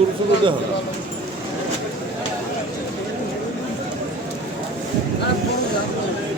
গুরুত্ব দেওয়া হবে Yeah.